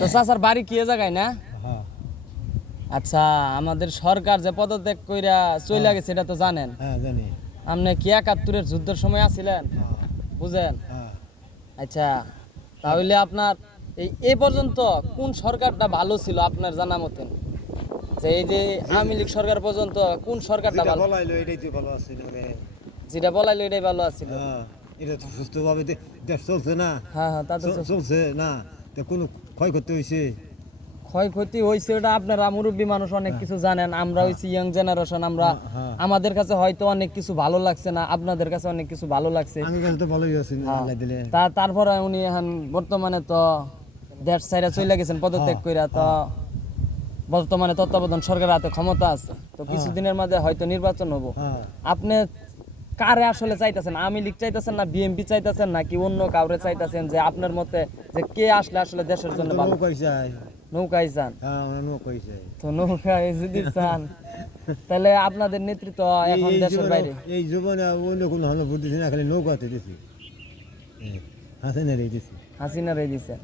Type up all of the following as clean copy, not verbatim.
তো চাচার বাড়ি কি এ জায়গায় না? হ্যাঁ আচ্ছা, আমাদের সরকার যে পদত্যাগ কইরা চলে গেছে এটা তো জানেন। হ্যাঁ জানি। আপনি কি ৭১-এর যুদ্ধের সময় আছিলেন? বুঝেন? হ্যাঁ আচ্ছা, তাহলে আপনার এ পর্যন্ত কোন সরকারটা ভালো ছিল আপনার জানা মতেন? যে এই যে আওয়ামী লীগ সরকার পর্যন্ত কোন সরকারটা যেটা ভালো? বলাইলো এটাই তো ভালো আছে না যেটা বলাইলো এটাই ভালো আছিল। হ্যাঁ এটা তো সুস্থভাবে দেশ চলছে না। হ্যাঁ হ্যাঁ, তা তো চলছে না, তো কোনো ক্ষয়ক্ষতি হয়েছে? ক্ষয়ক্ষতি হয়েছে ওটা আপনারা মুরব্বী মানুষ অনেক কিছু জানেন, আমরা হইছি ইয়াং জেনারেশন, আমরা আমাদের কাছে হয়তো অনেক কিছু ভালো লাগছে না, আপনাদের কাছে অনেক কিছু ভালো লাগছে। আমি কাছে তো ভালোই আছি হ্যাঁ। আল্লাহ দিলে। তারপরে উনি এখন বর্তমানে তো দেশ ছাইরা চলে গেছেন পদত্যাগ কইরা, তো বর্তমানে তত্ত্বাবধান সরকারের হাতে ক্ষমতা আছে, তো কিছুদিনের মধ্যে হয়তো নির্বাচন হবো। হ্যাঁ আপনি কারে আসলে চাইতেছেন? আওয়ামী লীগ চাইতেছেন না বিএনপি চাইতেছেন নাকি অন্য কাউরে চাইতেছেন? যে আপনার মতে যে কে আসলে আসলে দেশের জন্য ভালো? নৌকাই চাই। নৌকায় চান? হ্যাঁ আমরা নৌকাই চাই। তো নৌকায় যদি চান তাহলে আপনাদের নেতৃত্ব এখন দেশের বাইরে। এই জীবনে অন্য কোনো হলো বুঝতেছি না, খালি নৌকাতে দিছি, হাসিনা রে দিছি। হাসিনা রে দিছেন?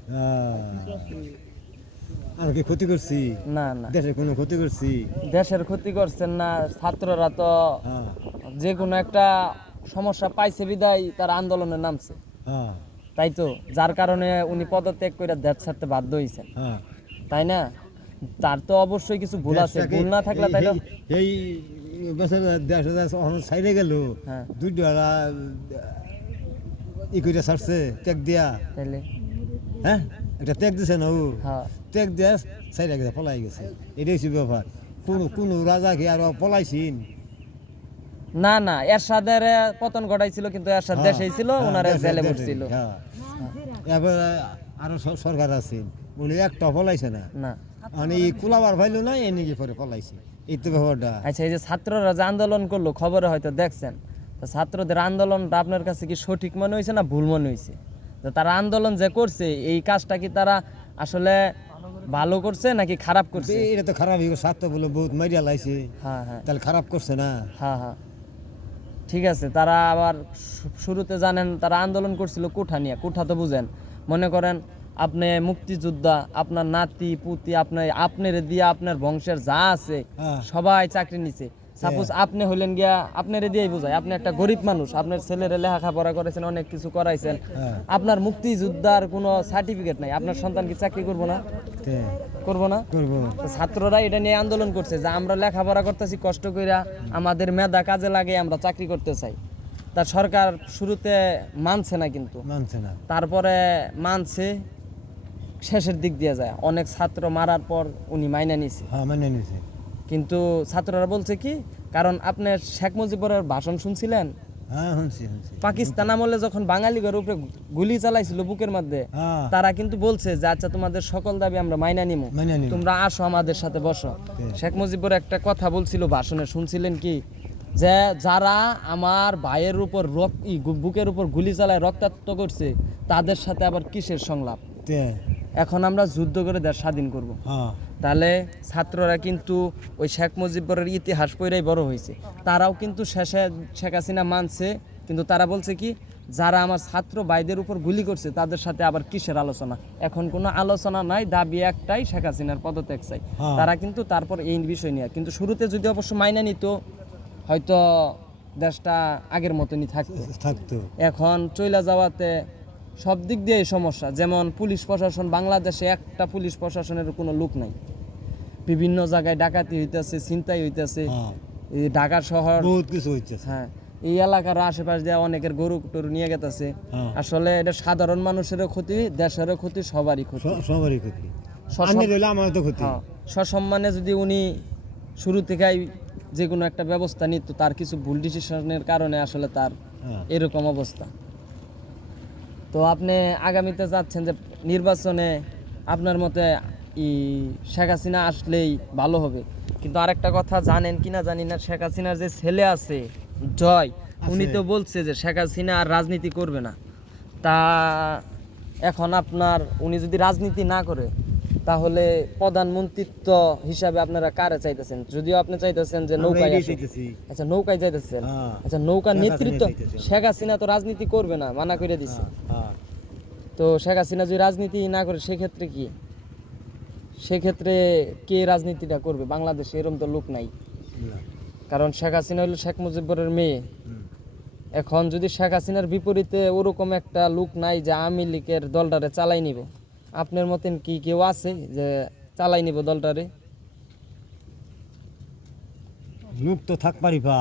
আর কি ক্ষতি করছি? না না, দেশের কোনো ক্ষতি করছি? দেশের ক্ষতি করছেন না। ছাত্ররা তো হ্যাঁ যে কোনো একটা সমস্যা পাইছে বিদায় তার আন্দোলনে নামছে, হ্যাঁ তাই তো যার কারণে উনি পদত্যাগ করে দেশ ছাড়তে বাধ্য হয়েছেন, হ্যাঁ। তাই না? তার তো অবশ্যই কিছু ভুল আছে, ভুল না থাকলে তাই না? এই বছর দেশ সাইডে গেল হ্যাঁ, দুইটা ই করে ছাড়ছে ত্যাগ দিয়া। তাইলে হ্যাঁ একটা ত্যাগ দিছে না, ও হ্যাঁ, ত্যাগ দিয়া সাইডে গেছে, পলাই গেছে। এটাই হচ্ছে ব্যাপার। কোনো রাজা কি আর পলাইছিন? না না, এরশাদের পতন ঘটাইছিল, কিন্তু এরশাদ দেশেই ছিল, ওনারে জেলে পড়ছিল। হ্যাঁ এবার আরো সরকার আছে, উনি একটা পলাইছে না, না, মানে এই কুলাবার ভাইলো না, এনে গিয়ে পরে পলাইছে। এই তো ব্যাপারটা। আচ্ছা, এই যে ছাত্ররা যে আন্দোলন করলো খবরে হয়তো দেখছেন, তো ছাত্রদের আন্দোলনটা আপনার কাছে কি সঠিক মনে হয়েছে না ভুল মনে হয়েছে? যে তারা আন্দোলন যে করছে এই কাজটা কি তারা আসলে ভালো করছে নাকি খারাপ করছে? এটা তো খারাপ, স্বার্থ বলে বহুত মারিয়া লাইছে, হ্যাঁ হ্যাঁ তাহলে খারাপ করছে না? হ্যাঁ হ্যাঁ, ঠিক আছে। তারা আবার শুরুতে জানেন তারা আন্দোলন করছিল কোঠা নিয়ে, কোঠা তো বুঝেন, মনে করেন আপনি মুক্তিযোদ্ধা, আপনার নাতি পুতি আপনার দিয়ে আপনার বংশের যা আছে হ্যাঁ। সবাই চাকরি নিছে। সাপোজ আপনি হইলেন গিয়া, আপনার দিয়েই বোঝায়, আপনি একটা গরিব মানুষ, আপনার ছেলেরা লেখাপড়া করেছেন, অনেক কিছু করাইছেন, হ্যাঁ। আপনার মুক্তিযোদ্ধার কোনো সার্টিফিকেট নাই, আপনার সন্তান কি চাকরি করবো না? করবো না? করবো। তো ছাত্ররা এটা নিয়ে আন্দোলন করছে যে আমরা লেখাপড়া করতেছি কষ্ট কইরা, আমাদের মেধা কাজে লাগে, আমরা চাকরি করতে চাই। তার সরকার শুরুতে মানছে না, কিন্তু মানছে না, তারপরে মানছে, শেষের দিক দিয়ে যায় অনেক ছাত্র মারার পর উনি মাইনা নিছে। হ্যাঁ মানে নিছে। কিন্তু ছাত্ররা বলছে কি, কারণ আপনি শেখ মুজিবুরের ভাষণ শুনছিলেন? হ্যাঁ শুনছি শুনছি। পাকিস্তান আমলে যখন বাঙালিদের উপরে গুলি চালাইছিল বুকের মধ্যে, হ্যাঁ তারা কিন্তু বলছে যে আচ্ছা তোমাদের সকল দাবি আমরা মাইনা নিমু, মাইনা নিমু। তোমরা আসো আমাদের সাথে বসো। শেখ মুজিবুর একটা কথা বলছিল ভাষণে, শুনছিলেন কি, যে যারা আমার ভাইয়ের উপর বুকের উপর গুলি চালায় রক্তাক্ত করছে তাদের সাথে আবার কিসের সংলাপ? এখন আমরা যুদ্ধ করে দেশ স্বাধীন করব। হ্যাঁ তাহলে ছাত্ররা কিন্তু ওই শেখ মুজিবুরের ইতিহাস পড়েই বড় হয়েছে, তারাও কিন্তু শেষে শেখ হাসিনা মানছে, কিন্তু তারা বলছে কি, যারা আমার ছাত্র ভাইদের উপর গুলি করছে তাদের সাথে আবার কিসের আলোচনা? এখন কোনো আলোচনা নাই, দাবি একটাই, শেখ হাসিনার পদত্যাগ চাই। তারা কিন্তু তারপর এই বিষয় নিয়ে, কিন্তু শুরুতে যদি অবশ্য মাইনা নিত হয়তো দেশটা আগের মতনই থাকতো। এখন চইলা যাওয়াতে সব দিক দিয়ে সমস্যা, যেমন পুলিশ প্রশাসন, বাংলাদেশে একটা পুলিশ প্রশাসনের কোনো লোক নাই, বিভিন্ন জায়গায় ডাকাতি হইতেছে, ছিনতাই হইতেছে, এই ঢাকা শহর বহুত কিছু হচ্ছে। হ্যাঁ, এই এলাকার আশেপাশ দিয়ে অনেকের গরু টরু নিয়ে গেছে। আসলে এটা সাধারণ মানুষেরও ক্ষতি, দেশেরও ক্ষতি, সবারই ক্ষতি, সবারই ক্ষতি। আমারও তো ক্ষতি। সসম্মানে যদি উনি শুরু থেকেই যে কোনো একটা ব্যবস্থা নিত, তার কিছু ভুল ডিসিশনের কারণে আসলে তার এরকম অবস্থা। তো আপনি আগামীতে যাচ্ছেন যে নির্বাচনে আপনার মতে শেখ হাসিনা আসলেই ভালো হবে, কিন্তু আরেকটা কথা জানেন কিনা জানি না, শেখ হাসিনার যে ছেলে আছে জয়, উনি তো বলছে যে শেখ হাসিনা আর রাজনীতি করবে না। তা এখন আপনার উনি যদি রাজনীতি না করে তাহলে প্রধানমন্ত্রিত্ব হিসাবে আপনারা কারে চাইতেছেন? যদিও আপনি চাইতেছেন যে নৌকায়, আচ্ছা নৌকায় চাইতেছেন, আচ্ছা নৌকার নেতৃত্ব, শেখ হাসিনা তো রাজনীতি করবে না, মানা করে দিচ্ছে। তো শেখ হাসিনা যদি রাজনীতি না করে সেক্ষেত্রে কি? সেক্ষেত্রে কে রাজনীতিটা করবে? বাংলাদেশে এরকম তো লোক নাই, না। কারণ শেখ হাসিনা হলো শেখ মুজিবুরের মেয়ে। হুম। এখন যদি শেখ হাসিনার বিপরীতে ওরকম একটা লোক নাই যে আওয়ামী লীগের দলটারে চালাই নিব, আপনার মতন কি কেউ আছে যে চালাই নিব দলটারে? লোক তো থাক পারিবা,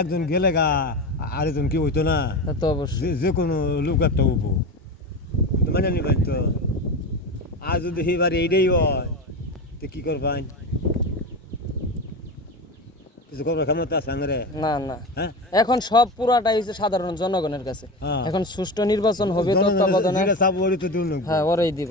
একজন গেলে গা আরেকজন কি হইতো না, তা তো অবশ্যই। যে কোনো লোক একটা হবো, কিন্তু মানে নিবেন তো। আর যদি এবার এইটাই হয় তো কি করবেন? কিছু করবার ক্ষমতা আছে আঙরে? না না, হ্যাঁ, এখন সব পুরাটাই হচ্ছে সাধারণ জনগণের কাছে। হ্যাঁ। এখন সুষ্ঠু নির্বাচন হবে জনগণের তত্ত্বাবধানে, যেটা চাপ ওরই তো দিন লাগবে। হ্যাঁ ওরাই দিব।